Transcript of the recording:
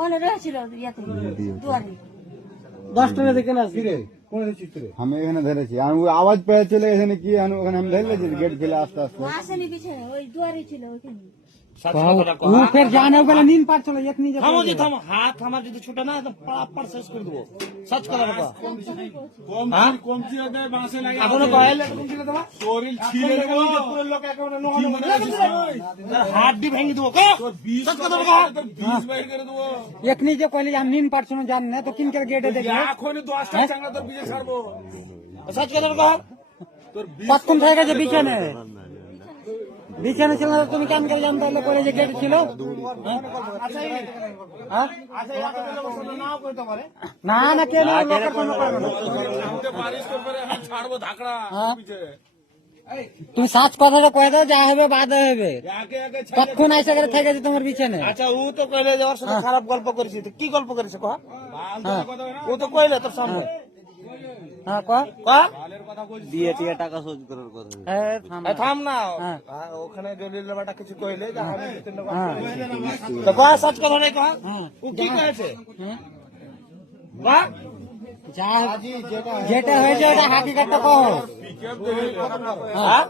One রয়েছিল ইয়াতে দুয়ারে 10 টাকা দেখে না আমি এখানে ধরেছি আমি ওই আওয়াজ পেয়ে চলে এখানে কি ওখানে আমি ধরলেছি গেট ফেলে আস্তে আস্তে আসেনি পিছনে ওই দুয়ারে ছিল ওখানে ও ফের জানে ওগুলা নিন পার চলে এক নিজে থামো যে থামো, হাত আমার যদি ছুটে না একদম পাড়াপাড় শেষ করে দেবো। সচ কথা বলো। কমতি হবে বাসে লাগে এখনো কয়েলে কমতি না তোমার শরীর ছিঁড়ে দেবো পুরো লোক একেবারে হাত দিয়ে ভেঙে দেবো। সচ কথা বলো। বিষ বাইর করে দেবো এক নিজে কইলে আমি নিন পার চলে জান না তো কিন করে গেটে দেখে এখনই 10টা চাংলা তোর বিজে ছাড়বো সচ কথা বলো। তোর কতক্ষণ থেকে গেছে বিছানে বিছানে ছিল না তুমি কেন করে জানতে হলে করে যে গেট ছিল হ্যাঁ? নাও করতে পারে। না না কেন লোকের কোনো কারণ না। জানতে পারিস তোর পরে হাত ছাড়বো ধাকড়া হ্যাঁ। পিছে তুমি সাজ কথাটা কয়ে দাও যা হবে বাদে হবে একে একে কতক্ষণ আইসা করে থেকে গেছে তোমার বিছানে আচ্ছা ও তো কইলে যে ওর সাথে খারাপ গল্প করেছি, তো কি গল্প করেছে কহ? হ্যাঁ ও তো কইলে তোর সামনে হ্যাঁ কয় কহ? হ্যাঁ থাম থাম না। হ্যাঁ। ওখানে জলিল বাবাটা কিছু কইলে যে আমি দু তিনটা কথা হ্যাঁ। কইছি। তো কহ সচ কথা নাই কহ। হ্যাঁ। ও কি করেছে হ্যাঁ। কহ? যা যেটা হয়েছে ওটা হাকিকাতটা কহ পিকআপ দেবে হ্যাঁ?